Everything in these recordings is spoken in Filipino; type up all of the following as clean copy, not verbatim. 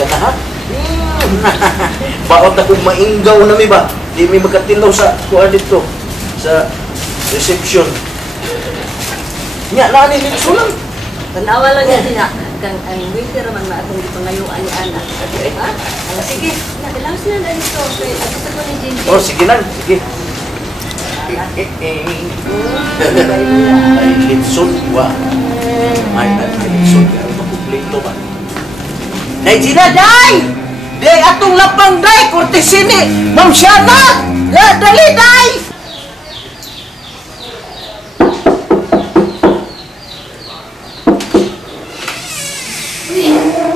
pasensya na ha. Baot akong mainggaw na ba? Di may magkatilaw sa kuha dito. Sa reception. Nya, nani dito lang. Tanawa lang yan na. Kang ang winter man na akong ipangayuan ni Ana. Ha? Sige, nalaw sila na dito. Gusto ko ni Jinji. Oh, sige lang. Sige. Ay, Linson ba? Ay, Linson. Ano makuplito ba? Day, Gina, Day! Day, atong lapang, Day! Kortesini! Ma'am Shana! Dali, Day!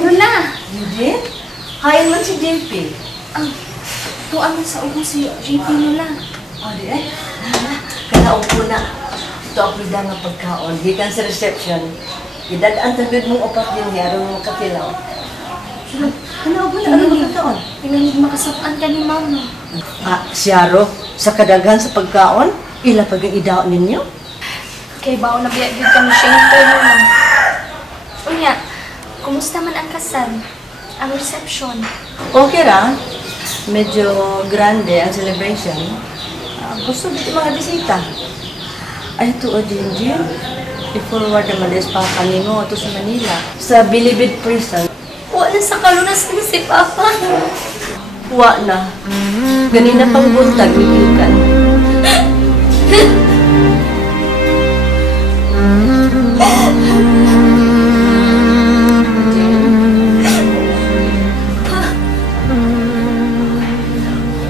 Lola! Judith? Hayan man si JP. Tuan sa ulo si JP Lola. O, di eh. Kanaupo na. Ito ang pida nga pagkaon. Gikan sa reception. Idadaan tagod mong opat din niya. Arong makapilaw. Kanaupo na. Ano magkakaon? Pinangig makasapaan ka ni Mama. Siyaro, sa kadaghan sa pagkaon, ila pag idaw ninyo? Kay bao na biyagid kami siyempre Lola. Unya, kumusta man ang kasal? Ang reception? Okay ra. Medyo grande ang celebration. Gusto dito mga bisita. Ay, ito o, Jinjin. I-forward naman des papa mo ito sa Manila. Sa Bilibid Prison. Wala sa kalunas ni si Papa. Wa na. Ganina pang buntag, mipikan.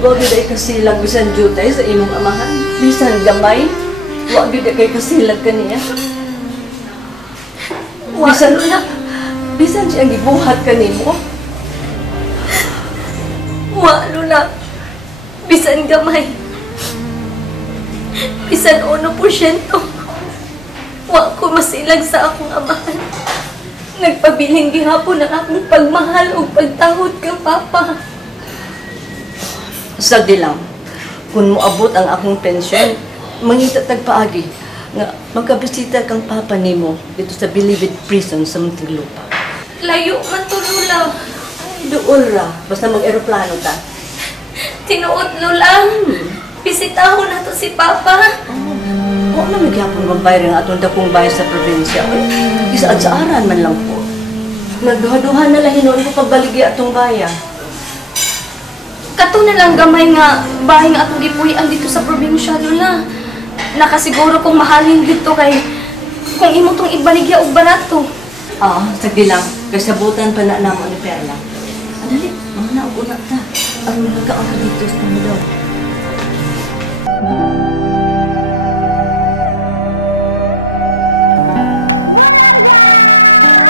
Huwag yun ay kasilag bisan jutay sa imong amahan. Bisan gamay. Huwag yun ay kasilag ka niya. Bisan siya gibuhat ka nimo. Wa, Lola. Bisan gamay. Bisan 1%. Wa ko masilag sa akong amahan. Nagpabiling gihapon ang akong pagmahal o pagtahod ka, Papa. Sagdi lang. Kung moabot ang akong pensyon, mangita tagpaagi nga magkabisita kang papa nimo dito sa Bilibid Prison sa Muntinlupa. Layo man to, Lola. Doon ra, basta mag-aeroplano ta. Tinuot, Lola. Bisitahon na to si Papa. Huwag na magyapon magbayar ang atong dakong bahay sa probinsya. Isaad sa aran man lang po. Nagduha-duha na lang hinoon ko pagbaligi atong bayan. Kato na lang gamay nga bahay nga akong gipuy-an dito sa probinsya, Lola. Nakasiguro kong mahalin dito kay kung imo tong ibaligya og barato. Oo, sagdi lang. Kasabutan pa na naman ni Perla. Dali, mga naog-una ta. Ang nagkaon ka dito sa mundo. Bulaga!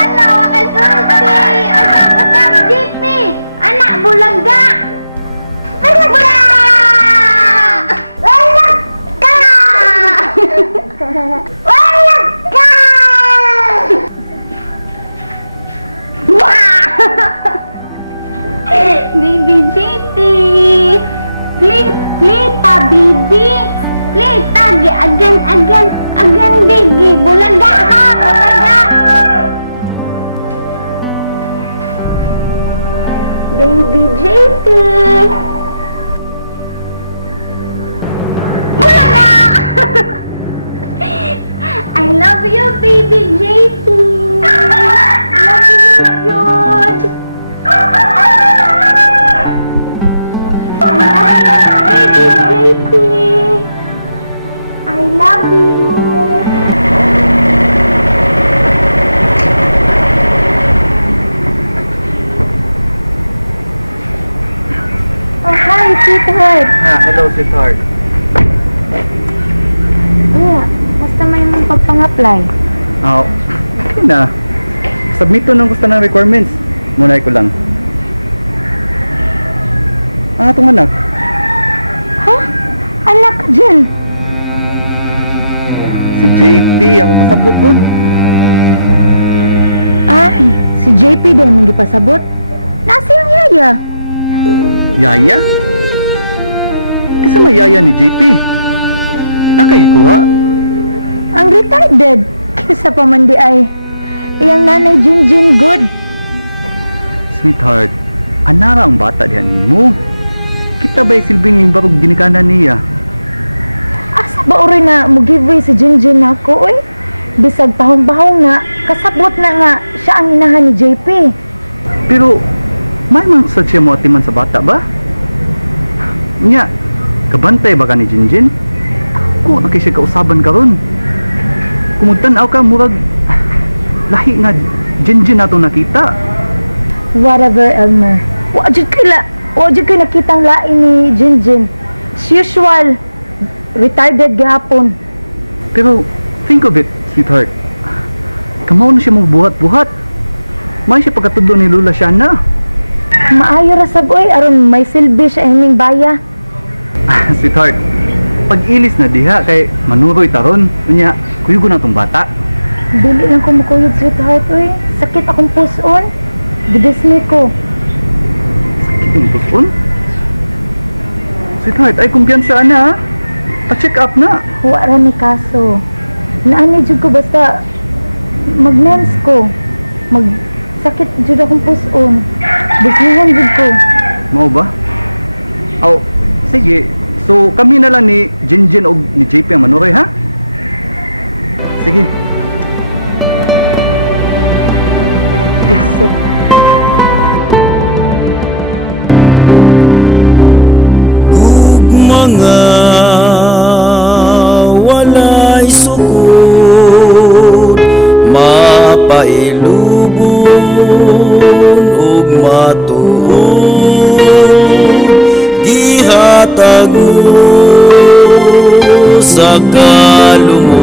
Ano, makasulti! Usap-usap, GP! Anak, bulaga! Bulaga! Walag ka! Walag ka! Baby JP! Plita, baby! Plita, again, baby! Bulaga ha! Bulaga! Baby JP! Bulaga! I love you, baby JP! Love you, Jude! I love you, baby JP! I love you! Oh, hi, sweetheart! Hello, sweetheart. Basta may mong pagpang-apply. Okay na. Submit to ng gusto ng requirements. Munay ko lang. Ang atong anak. Ha? Anak ka dyan? Si JP. Ako pasabot doon. Ay, si JP din mong gipasabot. Nasa yung yaya. Yaya? Kisa may yaya ni JP. Nakaikuha. Ang retarded. Kisa pa man di ay. Iyang nanay Jinjin good. Sweetheart, anara ang bata diyan mo. Kita ba'y silbing ning barog ginikanan niya? Asa ba uri na mo giveaway si Jinjin nako oy? Bisag pahong-bahong na kasabot na nga siya ang inahan ni JP. Pero, may man sa siya mo atiman sa bata ba? Nya, kabantay ba ka ni Jinjin? Ako, nakisya kausaban ka ron. Kumugtanaw ka, murag, lahi nga Jinjin na itong nakita. Whatever, Elmer. Wajud kay nakitang lain ni Jinjin. As usual, retarded gahapon. Pero, think of it, sweetheart. Kamaw na siya magbuhat-buhat. May siya pagkatudo ni Lula Shana. Maayo ra saboy aron may silbi siya ining baya. Sweetheart, pag-ilis na diha kay manuroy taron. Unya, kuyugo na tong bata. Dili lang ko makuyod, sweetheart, oy. Sakit akong puson. Gidisney ko. Sakit yung puson? Sweetheart, ay kumpiyansa na ha. Pa-check up na. Wala ni kaso. Naani jud ko basta mag-mens ko. Sakit jud akong puson. Disneyhan jud ko. Mao ba? Oh, sige. So, kami na lang ni Jinjin o ni JP ang manuroy ha? Sige. Buset. Mga walay sukod, mapailubon ug matuod, gihatag mo sa kalungan.